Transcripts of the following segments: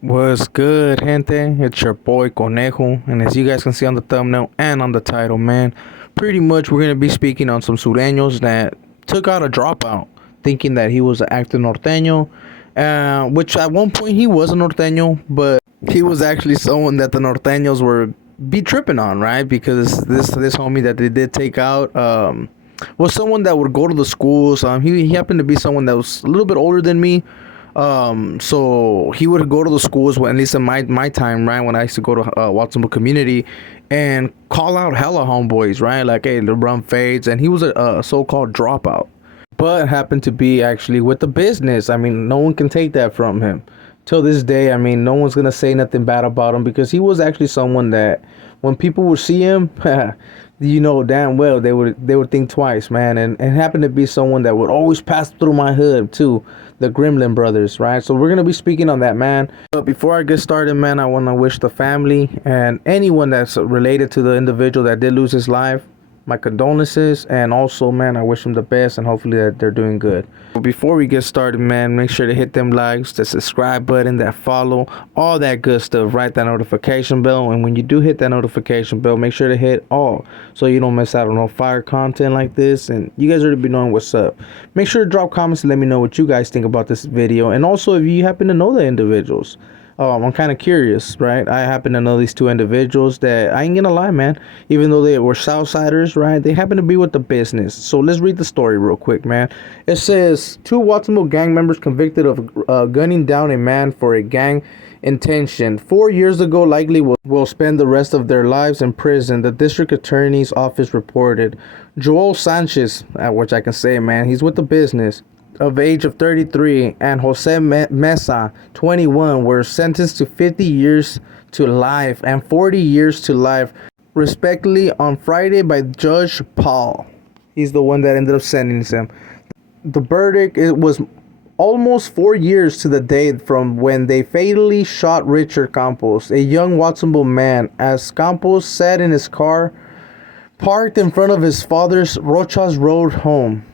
What's good, gente? It's your boy Conejo, and as you guys can see on the thumbnail and on the title, man, pretty much we're gonna be speaking on some Surenos that took out a dropout, thinking that he was an active Norteño, which at one point he was a Norteño, but he was actually someone that the Norteños were be tripping on, right? Because this homie that they did take out, was someone that would go to the schools. He happened to be someone that was a little bit older than me. So he would go to the schools, when, at least in my time, right, when I used to go to Watsonville Community, and call out hella homeboys, right, like, hey, the run fades, and he was a so-called dropout, but happened to be actually with the business. I mean, no one can take that from him. Till this day, I mean, no one's gonna say nothing bad about him, because he was actually someone that when people would see him, you know damn well they would think twice, man. And happened to be someone that would always pass through my hood too, the Gremlin brothers, right? So we're gonna be speaking on that, man. But before I get started, man, I want to wish the family and anyone that's related to the individual that did lose his life my condolences, and also, man, I wish them the best, and hopefully that they're doing good. But before we get started, man, make sure to hit them likes, the subscribe button, that follow, all that good stuff, right? That notification bell, and when you do hit that notification bell, make sure to hit all, so you don't miss out on no fire content like this. And you guys already be knowing what's up. Make sure to drop comments and let me know what you guys think about this video, and also if you happen to know the individuals. I'm kind of curious, right? I happen to know these two individuals that, I ain't gonna lie, man, even though they were Southsiders, right, they happen to be with the business. So let's read the story real quick, man. It says, two Watsonville gang members convicted of gunning down a man for a gang intention 4 years ago likely will spend the rest of their lives in prison, the district attorney's office reported. Joel Sanchez, which I can say, man, he's with the business, of age of 33, and Jose Mesa, 21, were sentenced to 50 years to life and 40 years to life, respectively, on Friday by Judge Paul. He's the one that ended up sentencing him. The verdict, it was almost 4 years to the date from when they fatally shot Richard Campos, a young Watsonville man, as Campos sat in his car parked in front of his father's Rochas Road home.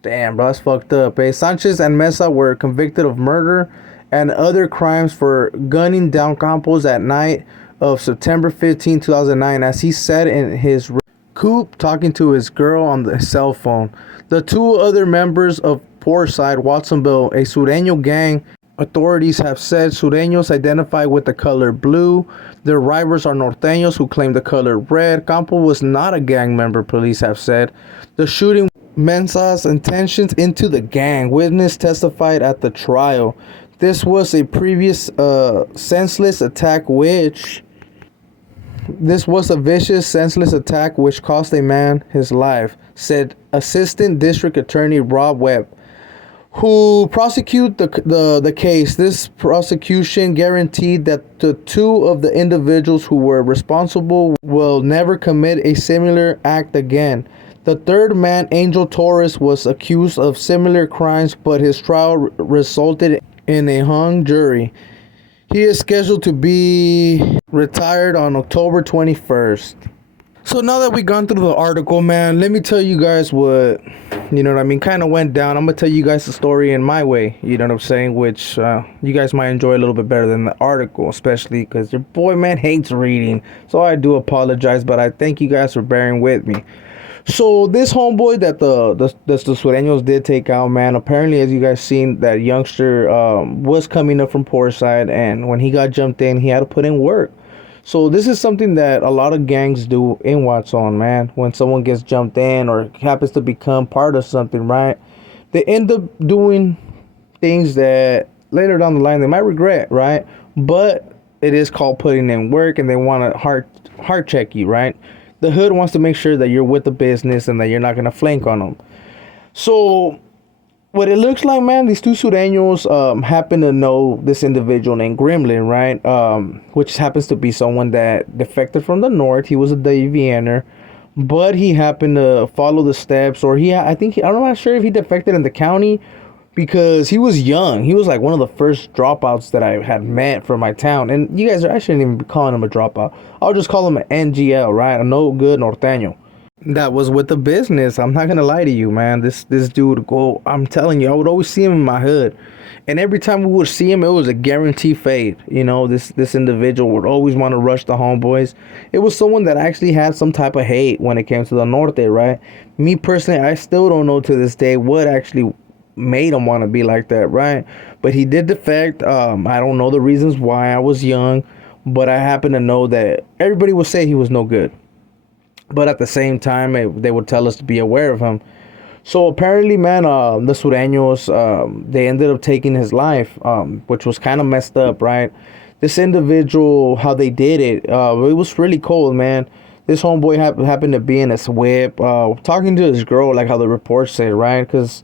Damn, bro, that's fucked up. Sanchez and Mesa were convicted of murder and other crimes for gunning down Campos at night of September 15, 2009, as he sat in his coupe talking to his girl on the cell phone. The two other members of Portside, Watsonville, a Sureño gang, authorities have said Sureños identify with the color blue. Their rivals are Norteños, who claim the color red. Campos was not a gang member, police have said. The shooting Mensa's intentions into the gang. Witness testified at the trial. This was a previous senseless attack which cost a man his life, said Assistant District Attorney Rob Webb, who prosecuted the case. This prosecution guaranteed that the two of the individuals who were responsible will never commit a similar act again. The third man, Angel Torres, was accused of similar crimes, but his trial resulted in a hung jury. He is scheduled to be retired on October 21st. So now that we've gone through the article, man, let me tell you guys what, you know what I mean, kind of went down. I'm going to tell you guys the story in my way, you know what I'm saying, which you guys might enjoy a little bit better than the article, especially because your boy, man, hates reading. So I do apologize, but I thank you guys for bearing with me. So this homeboy that the Sureños did take out, man, apparently, as you guys seen, that youngster was coming up from Portside, and when he got jumped in, he had to put in work. So this is something that a lot of gangs do in Watson, man. When someone gets jumped in or happens to become part of something, right, they end up doing things that later down the line they might regret, right? But it is called putting in work, and they want to heart check you, right? The hood wants to make sure that you're with the business and that you're not going to flank on them. So what it looks like, man, these two Sureños happen to know this individual named Gremlin, right? Which happens to be someone that defected from the north. He was a Devianer, but he happened to follow the steps, or I'm not sure if he defected in the county, because he was young. He was like one of the first dropouts that I had met from my town. And you guys I shouldn't even be calling him a dropout. I'll just call him an NGL, right? A no good Norteño. That was with the business. I'm not gonna lie to you, man. This dude go. I'm telling you, I would always see him in my hood, and every time we would see him, it was a guarantee fade. You know, this individual would always want to rush the homeboys. It was someone that actually had some type of hate when it came to the Norte, right? Me personally, I still don't know to this day what actually made him want to be like that, right? But he did defect. I don't know the reasons why. I was young, but I happen to know that everybody would say he was no good. But at the same time, they would tell us to be aware of him. So apparently, man, the Sureños, they ended up taking his life, which was kind of messed up, right? This individual, how they did it, it was really cold, man. This homeboy happened to be in his whip, talking to his girl, like how the report said, right? Because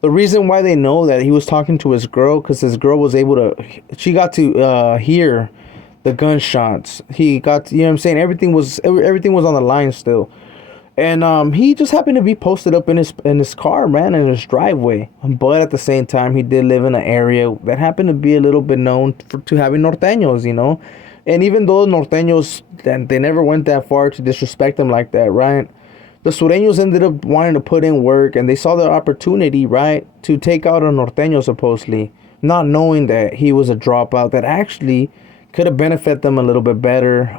the reason why they know that he was talking to his girl, because his girl was able to, she got to hear the gunshots. He got, you know what I'm saying? Everything was on the line still. And he just happened to be posted up in his car, man, in his driveway. But at the same time, he did live in an area that happened to be a little bit known to having norteños, you know. And even though norteños, they never went that far to disrespect them like that, right? The Sureños ended up wanting to put in work, and they saw the opportunity, right, to take out a norteño supposedly, not knowing that he was a dropout that actually could have benefited them a little bit better,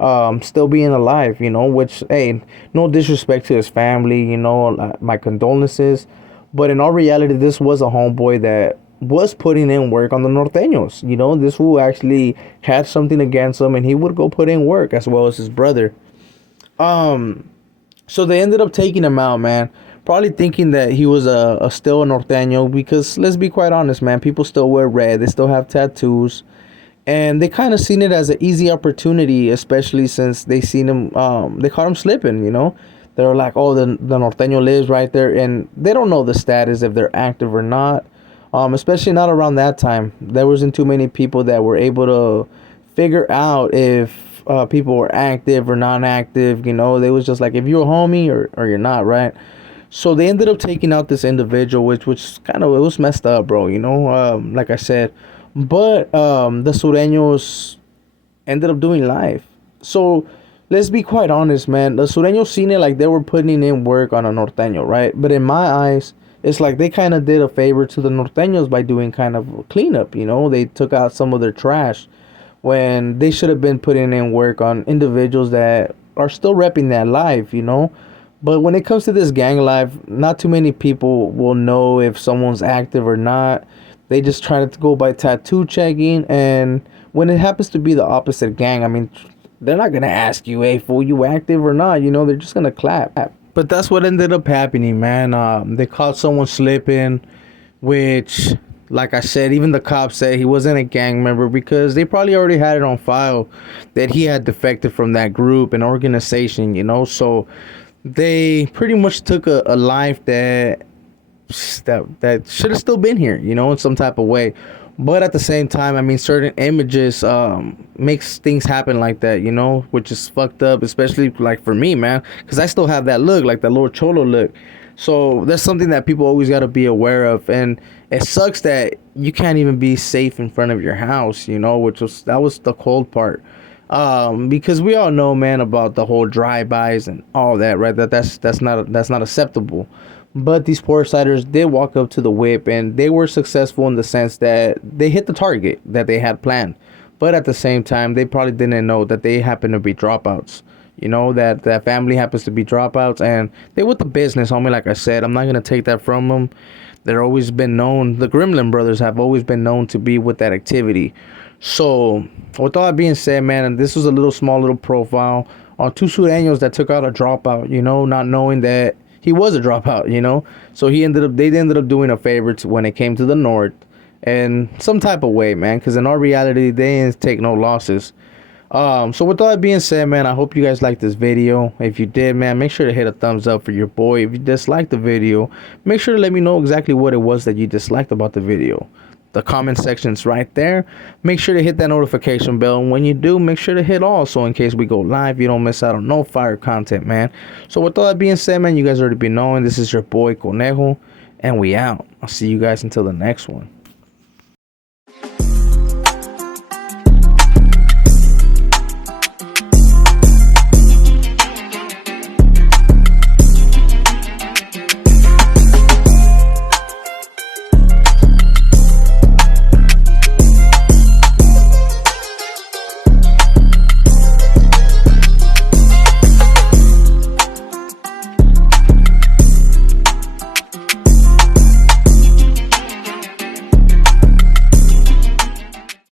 still being alive, you know, which, hey, no disrespect to his family, you know, my condolences. But in all reality, this was a homeboy that was putting in work on the Norteños. You know, this fool actually had something against him, and he would go put in work as well as his brother. So they ended up taking him out, man. Probably thinking that he was a still a Norteño, because let's be quite honest, man, people still wear red. They still have tattoos. And they kind of seen it as an easy opportunity, especially since they seen him, they caught him slipping, you know. They were like, oh, the Norteño lives right there. And they don't know the status if they're active or not, especially not around that time. There wasn't too many people that were able to figure out if people were active or non-active, you know. They was just like, if you're a homie or you're not, right? So they ended up taking out this individual, which kind of, it was messed up, bro, you know. Like I said. But the Sureños ended up doing life. So let's be quite honest, man. The Sureños seen it like they were putting in work on a Norteño, right? But in my eyes, it's like they kind of did a favor to the Norteños by doing kind of a cleanup, you know? They took out some of their trash when they should have been putting in work on individuals that are still repping that life, you know? But when it comes to this gang life, not too many people will know if someone's active or not. They just try to go by tattoo checking, and when it happens to be the opposite gang, I mean, they're not gonna ask you, "Hey, fool, you active or not?" You know, they're just gonna clap. But that's what ended up happening, man. They caught someone slipping, which, like I said, even the cops said he wasn't a gang member because they probably already had it on file that he had defected from that group and organization, you know. So they pretty much took a life that should have still been here, you know, in some type of way. But at the same time, I mean, certain images makes things happen like that, you know, which is fucked up, especially like for me, man, because I still have that look, like that little cholo look. So that's something that people always got to be aware of. And it sucks that you can't even be safe in front of your house, you know, that was the cold part. Because we all know, man, about the whole drive-bys and all that, right? That's not acceptable. But these poor siders did walk up to the whip, and they were successful in the sense that they hit the target that they had planned. But at the same time, they probably didn't know that they happen to be dropouts. You know, that family happens to be dropouts, and they with the business, homie. Like I said, I'm not going to take that from them. They're always been known. The Gremlin brothers have always been known to be with that activity. So, with all that being said, man, and this was a small little profile on two Sureños that took out a dropout, you know, not knowing that he was a dropout, you know. So they ended up doing a favor when it came to the North, and some type of way, man, because in our reality, they didn't take no losses. So with all that being said, man, I hope you guys liked this video. If you did, man, make sure to hit a thumbs up for your boy. If you disliked the video, make sure to let me know exactly what it was that you disliked about the video. The comment section's right there. Make sure to hit that notification bell, and when you do, make sure to hit all, so in case we go live, you don't miss out on no fire content, man. So with all that being said, man, you guys already be knowing, this is your boy Conejo, And we out. I'll see you guys until the next one.